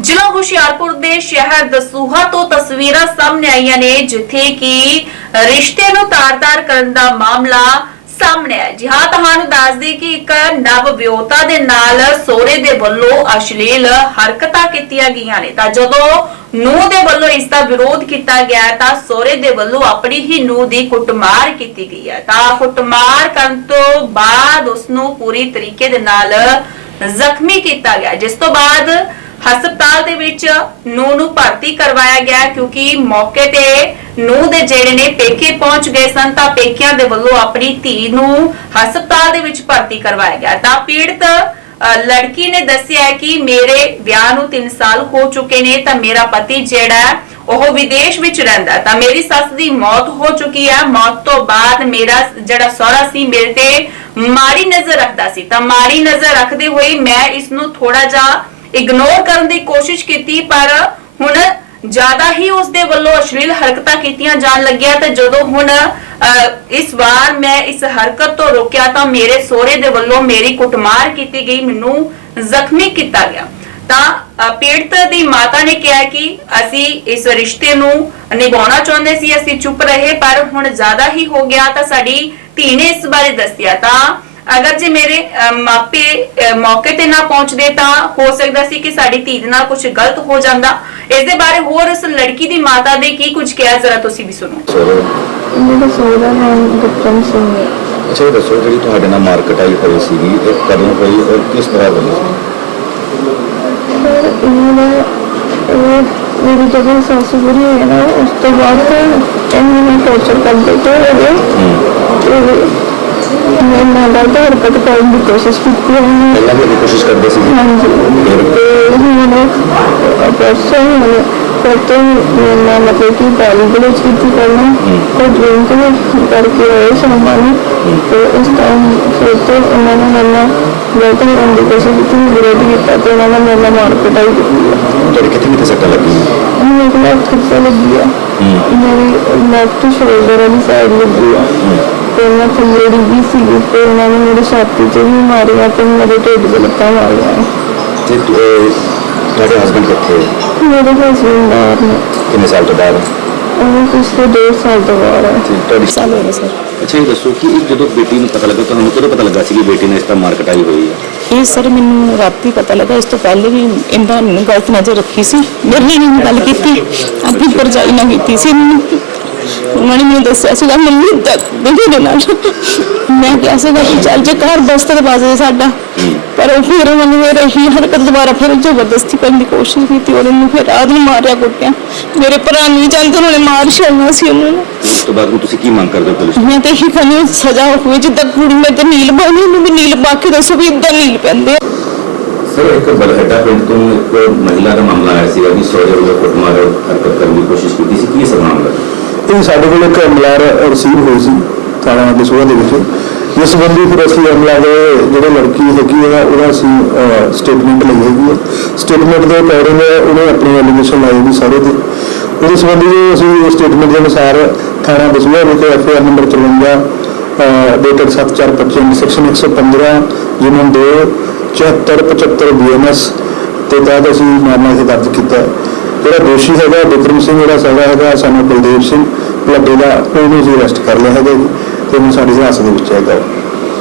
ਜ਼ਿਲ੍ਹਾ ਹੁਸ਼ਿਆਰਪੁਰ ਦੇ ਸ਼ਹਿਰ ਦਸੂਹਾ ਤੋਂ ਤਸਵੀਰਾਂ ਸਾਹਮਣੇ ਆਈਆਂ ਨੇ, ਜਿੱਥੇ ਕਿ ਰਿਸ਼ਤੇ ਨੂੰ ਤਾਰ-ਤਾਰ ਕਰਨ ਦਾ ਮਾਮਲਾ ਸਾਹਮਣੇ ਆਇਆ। ਜੀ ਹਾਂ, ਤੁਹਾਨੂੰ ਦੱਸ ਕਿ ਇੱਕ ਨਵ ਵਿਆਹੁਤਾ ਦੇ ਨਾਲ ਸੋਹਰੇ ਦੇ ਵੱਲੋਂ ਅਸ਼ਲੀਲ ਹਰਕਤਾਂ ਕੀਤੀਆਂ ਗਈਆਂ ਨੇ। ਤਾਂ ਜਦੋਂ ਨੂੰਹ ਦੇ ਵੱਲੋਂ ਇਸ ਦਾ ਵਿਰੋਧ ਕੀਤਾ ਗਿਆ, ਤਾਂ ਸੋਹਰੇ ਦੇ ਵੱਲੋਂ ਆਪਣੀ ਹੀ ਨੂੰਹ ਦੀ ਕੁੱਟਮਾਰ ਕੀਤੀ ਗਈ ਹੈ। ਤਾਂ ਕੁੱਟਮਾਰ ਕਰਨ ਤੋਂ ਬਾਅਦ ਉਸ ਨੂੰ ਪੂਰੀ ਤਰੀਕੇ ਦੇ ਨਾਲ ਜ਼ਖਮੀ ਕੀਤਾ ਗਿਆ। ਜਿਸ ਤੋਂ ਬਾਅਦ ਹਸਪਤਾਲ ਦੇ ਵਿੱਚ ਨੂੰਹ ਨੂੰ ਭਰਤੀ ਕਰਵਾਇਆ ਗਿਆ ਕਿਉਂਕਿ ਮੌਕੇ ਤੇ ਨੂੰਹ ਦੇ ਜਿਹੜੇ ਨੇ ਪੇਕੇ ਪਹੁੰਚ ਗਏ ਸਨ ਤਾਂ ਪੇਕਿਆਂ ਦੇ ਵੱਲੋਂ ਆਪਣੀ ਧੀ ਨੂੰ ਹਸਪਤਾਲ ਦੇ ਵਿੱਚ ਭਰਤੀ ਕਰਵਾਇਆ ਗਿਆ। ਤਾਂ ਪੀੜਤ ਲੜਕੀ ਨੇ ਦੱਸਿਆ ਕਿ ਮੇਰੇ ਵਿਆਹ ਨੂੰ 3 ਸਾਲ ਹੋ ਚੁੱਕੇ ਨੇ ਤਾਂ ਮੇਰਾ ਪਤੀ ਜਿਹੜਾ ਉਹ ਵਿਦੇਸ਼ ਵਿੱਚ ਰਹਿੰਦਾ ਤਾਂ ਮੇਰੀ ਸੱਸ ਦੀ ਮੌਤ ਹੋ ਚੁੱਕੀ ਹੈ। ਮੌਤ ਤੋਂ ਬਾਅਦ ਮੇਰਾ ਜਿਹੜਾ ਸਹੁਰਾ ਸੀ ਮੇਰੇ ਤੇ ਮਾੜੀ ਨਜ਼ਰ ਰੱਖਦਾ ਸੀ। ਤਾਂ ਮਾੜੀ ਨਜ਼ਰ ਰੱਖਦੇ ਹੋਏ ਮੈਂ ਇਸ ਨੂੰ ਥੋੜਾ ਜਿਹਾ ਇਗਨੋਰ ਕਰਨ ਦੀ ਕੋਸ਼ਿਸ਼ ਕੀਤੀ ਪਰ ਹੁਣ ਜ਼ਿਆਦਾ ਹੀ ਉਸ ਦੇ ਵੱਲੋਂ ਅਸ਼ਲੀਲ ਹਰਕਤਾਂ ਕੀਤੀਆਂ ਜਾਣ ਲੱਗਿਆ ਤੇ ਜਦੋਂ ਹੁਣ ਅਹ, ਇਸ ਵਾਰ ਮੈਂ ਇਸ ਹਰਕਤ ਤੋਂ ਰੋਕਿਆ ਤਾਂ ਮੇਰੇ ਸੋਹਰੇ ਦੇ ਵੱਲੋਂ ਮੇਰੀ ਕੁੱਟਮਾਰ ਕੀਤੀ ਗਈ। ਮੈਨੂੰ ਜ਼ਖਮੀ ਕੀਤਾ ਗਿਆ। ਤਾਂ ਪੀੜਤ ਦੀ ਮਾਤਾ ਨੇ ਕਿਹਾ ਕਿ ਅਸੀਂ ਇਸ ਰਿਸ਼ਤੇ ਨੂੰ ਨਿਭਾਉਣਾ ਚਾਹੁੰਦੇ ਸੀ ਅਸੀਂ ਚੁੱਪ ਰਹੇ ਪਰ ਹੁਣ ਜ਼ਿਆਦਾ ਹੀ ਹੋ ਗਿਆ ਤਾਂ ਸਾਡੀ ਧੀ ਨੇ ਇਸ ਬਾਰੇ ਦੱਸਿਆ। ਤਾਂ ਅਗਰ ਜੇ ਮੇਰੇ ਮਾਪੇ ਮੌਕੇ ਤੇ ਨਾ ਪਹੁੰਚਦੇ ਤਾਂ ਹੋ ਸਕਦਾ ਸੀ ਕਿ ਸਾਡੀ ਧੀ ਦੇ ਨਾਲ ਕੁਝ ਗਲਤ ਹੋ ਜਾਂਦਾ। ਇਸ ਦੇ ਬਾਰੇ ਹੋਰ ਇਸ ਲੜਕੀ ਦੀ ਮਾਤਾ ਨੇ ਕੀ ਕੁਝ ਕਿਹਾ ਜ਼ਰਾ ਤੁਸੀਂ ਵੀ ਸੁਣੋ। ਮੇਰਾ ਸਹੁਰਾ ਨਾਮ ਗੁਰਪ੍ਰੀਤ ਸਿੰਘ। ਹੈ ਅੱਛਾ ਦੱਸੋ ਜਿਹੜੀ ਤੁਹਾਡੇ ਨਾਲ ਮਾਰਕੀਟ ਆਈ ਹੋਈ ਸੀਗੀ ਇਹ ਕਦੋਂ ਹੋਈ ਔਰ ਕਿਸ ਤਰ੍ਹਾਂ ਬਣੀ ਸੀ ਦਾ ਇਹ ਮੇਰੀ ਜਦੋਂ ਸੱਸ ਬੁਰੀ ਹੋਈ ਨਾ ਉਸ ਤੋਂ ਬਾਅਦ ਇਹਨਾਂ ਨੂੰ ਟੌਰਚਰ ਕਰਦੇ ਤੇ ਹੋਏ ਤੇ ਮੈਂ ਨਾ ਦਾ ਹਰਕਤ ਕਰਨ ਦੀ ਕੋਸ਼ਿਸ਼ ਕੀਤੀ ਉਹਨੇ ਪਹਿਲਾਂ ਵੀ ਕੋਸ਼ਿਸ਼ ਕਰਦੇ ਸੀ? ਹਾਂਜੀ। ਤੇ ਮੈਂ ਮਤਲਬ ਕਿ ਵਿੱਚ ਕੀਤੀ ਕਰਨਾ ਤੇ ਕਰਕੇ ਆਏ ਸ਼ਾਮਾਂ ਨੂੰ। ਤੇ ਉਸ ਟਾਈਮ ਫਿਰ ਤੋਂ ਉਹਨਾਂ ਨੇ ਮੈਨੂੰ ਗਲਤ ਕਰਨ ਦੀ ਕੋਸ਼ਿਸ਼ ਕੀਤੀ ਵਿਰੋਧ ਕੀਤਾ ਤੇ ਉਹਨਾਂ ਨੇ ਮੇਰੇ ਨਾਲ ਮਾਰ ਪਿਟਾਈ ਕੀਤੀ ਹੈ ਤੁਹਾਡੇ ਕਿੱਥੇ ਕਿੱਥੇ ਸੱਟਾਂ ਲੱਗੀਆਂ? ਮੇਰੇ ਇੱਕ ਕਿੱਥੇ ਲੱਗੀ ਆ? ਮੇਰੀ ਲੈਫਟ ਸ਼ੋਲਡਰ ਵਾਲੀ ਸਾਈਡ ਲੱਗੀ ਆ। ਤੇ ਮੈਂ ਥੱਲੇ ਡਿੱਗੀ ਸੀ ਤੇ ਉਹਨਾਂ ਨੇ ਮੇਰੇ ਛਾਤੀ 'ਚ ਵੀ ਮਾਰਿਆ ਤੇ ਮੇਰੇ ਢਿੱਡ 'ਚ ਲੱਤਾਂ ਮਾਰੀਆਂ। ਤੇ ਤੁ- ਇਹ ਤੁਹਾਡੇ ਹਸਬੰਡ ਕਿੱਥੇ? ਮੇਰੇ ਹਸਬੰਦ ਬਾਹਰ ਨੇ। ਕਿੰਨੇ ਸਾਲ ਤੋਂ ਬਾਅਦ ਉਹ ਪਿਛਲੇ ਡੇਢ ਸਾਲ ਤੋਂ ਬਾਹਰ ਹੈ ਤੇ ਤੁਹਾਡੀ ਸਾਲ ਹੋ ਗਏ ਸਰ ਅੱਛਾ ਇਹ ਦੱਸੋ ਕਿ ਇਹ ਜਦੋਂ ਬੇਟੀ ਨੂੰ ਪਤਾ ਲੱਗਾ ਤੁਹਾਨੂੰ ਕਦੋਂ ਪਤਾ ਲੱਗਾ ਸੀ ਕਿ ਬੇਟੀ ਨੇ ਇਸ ਤਰ੍ਹਾਂ ਮਾਰਕੀਟ ਆਈ ਹੋਈ ਹੈ ਇਹ ਸਰ ਮੈਨੂੰ ਰਾਤੀ ਪਤਾ ਲੱਗਾ ਇਸ ਤੋਂ ਪਹਿਲੇ ਵੀ ਇਹਨਾਂ ਨੇ ਗਲਤ ਨਜ਼ਰ ਰੱਖੀ ਸੀ ਮੇਰੇ ਨਾਲ ਇਹਨਾਂ ਗੱਲ ਕੀਤੀ ਆਪਣੀ ਪਰਜਾਈ ਨਾਲ ਕੀਤੀ ਸੀ ਇਹਨੂੰ। ਉਹਨਾਂ ਨੇ ਮੈਨੂੰ ਦੱਸਿਆ ਸੀਗਾ ਮੈਨੂੰ ਬੇਟੇ ਦੇ ਨਾਲ ਮੈਂ ਕਿਹਾ ਸੀਗਾ ਕਿ ਚੱਲ ਜੇ ਘਰ ਬਸਤ ਤੇ ਬਾਜ਼ੇ ਸਾਡਾ ਪਰ ਉਹ ਫਿਰ ਉਹਨਾਂ ਨੇ ਮੇਰੀ ਹੀ ਹਰਕਤ ਦੁਬਾਰਾ ਫਿਰ ਜ਼ਬਰਦਸਤੀ ਕਰਨ ਦੀ ਕੋਸ਼ਿਸ਼ ਕੀਤੀ ਔਰ ਉਹਨੂੰ ਫਿਰ ਰਾਤ ਨੂੰ ਮਾਰਿਆ ਕੁੱਟਿਆ। ਮੇਰੇ ਭਰਾ ਨੂੰ ਵੀ ਚਾਹੁੰਦੇ ਉਹਨਾਂ ਨੇ ਮਾਰ ਛੱਡਣਾ ਸੀ ਉਹਨੂੰ ਉਸ ਤੋਂ ਬਾਅਦ ਹੁਣ ਤੁਸੀਂ ਕੀ ਮੰਗ ਕਰਦੇ ਹੋ ਪੁਲਿਸ ਤੋਂ? ਮੈਂ ਤੇ ਇਹੀ ਕਹਿੰਦੀ ਹਾਂ, ਸਜ਼ਾ ਹੋਵੇ ਜਿੱਦਾਂ ਕੁੜੀ ਮੈਂ ਤੇ ਨੀਲ ਪਾਉਣੀ ਉਹਨੂੰ ਵੀ ਨੀਲ ਪਾ ਕੇ ਦੱਸੋ ਵੀ ਇਦਾਂ ਨੀਲ ਪੈਂਦੇ ਆ। ਸਰ ਇੱਕ ਬਲਹੱਟਾ ਪਿੰਡ ਤੋਂ ਇੱਕ ਮਹਿਲਾ ਦਾ ਮਾਮਲਾ ਆਇਆ ਸੀਗਾ ਕਿ ਸੋਹਰੇ ਵੱਲੋਂ ਕੁੱਟਮਾਰ ਹਰਕਤ ਕਰਨ ਦੀ ਕੋਸ਼ਿਸ਼ ਕੀਤੀ ਸੀ। ਕੀ ਸਰ ਮਾਮਲਾ ਇਹ ਸਾਡੇ ਕੋਲ ਇੱਕ ਅਮਲਾਰ ਰਸੀਵ ਹੋਈ ਸੀ ਥਾਣਾ ਦਸੂਹਾ ਦੇ ਵਿੱਚ। ਜਿਸ ਸੰਬੰਧੀ ਫਿਰ ਅਸੀਂ ਅਮਲਾ ਦੇ ਜਿਹੜੇ ਲੜਕੀ ਹੈਗੀ ਹੈ ਉਹਦਾ ਅਸੀਂ ਸਟੇਟਮੈਂਟ ਲਈ ਹੈਗੀ ਹੈ ਸਟੇਟਮੈਂਟ ਦੇ ਅਕੋਰਡਿੰਗ ਉਹਨੇ ਆਪਣੀ ਐਲੀਗੇਸ਼ਨ ਲਾਈ ਵੀ ਸਾਰੇ ਦੇ ਉਹਦੇ ਸੰਬੰਧੀ ਅਸੀਂ ਸਟੇਟਮੈਂਟ ਦੇ ਅਨੁਸਾਰ ਥਾਣਾ ਦਸੂਹਾ ਵਿਖੇ ਐਫਆਈਆਰ ਨੰਬਰ 53 ਡੇਟਡ 7425 ਸੈਕਸ਼ਨ 115 ਜਿਨ੍ਹਾਂ ਦੇ 74 75 ਬੀਐਨਐਸ ਤੇ ਤਹਿਤ ਅਸੀਂ ਮਾਮਲਾ ਇਹ ਦਰਜ ਕੀਤਾ। ਜਿਹੜਾ ਦੋਸ਼ੀ ਹੈਗਾ, ਬਿਕਰਮ ਸਿੰਘ, ਜਿਹੜਾ ਸਗਾ ਹੈਗਾ, ਸਾਨੂੰ ਕੁਲਦੀਪ ਸਿੰਘ, ਲੱਡੇ ਦਾ, ਉਹਨੂੰ ਅਸੀਂ ਅਰੈਸਟ ਕਰ ਲਿਆ ਹੈਗਾ ਜੀ। ਤੇ ਹੁਣ ਸਾਡੀ ਹਿਰਾਸਤ ਦੇ ਵਿੱਚ ਹੈਗਾ।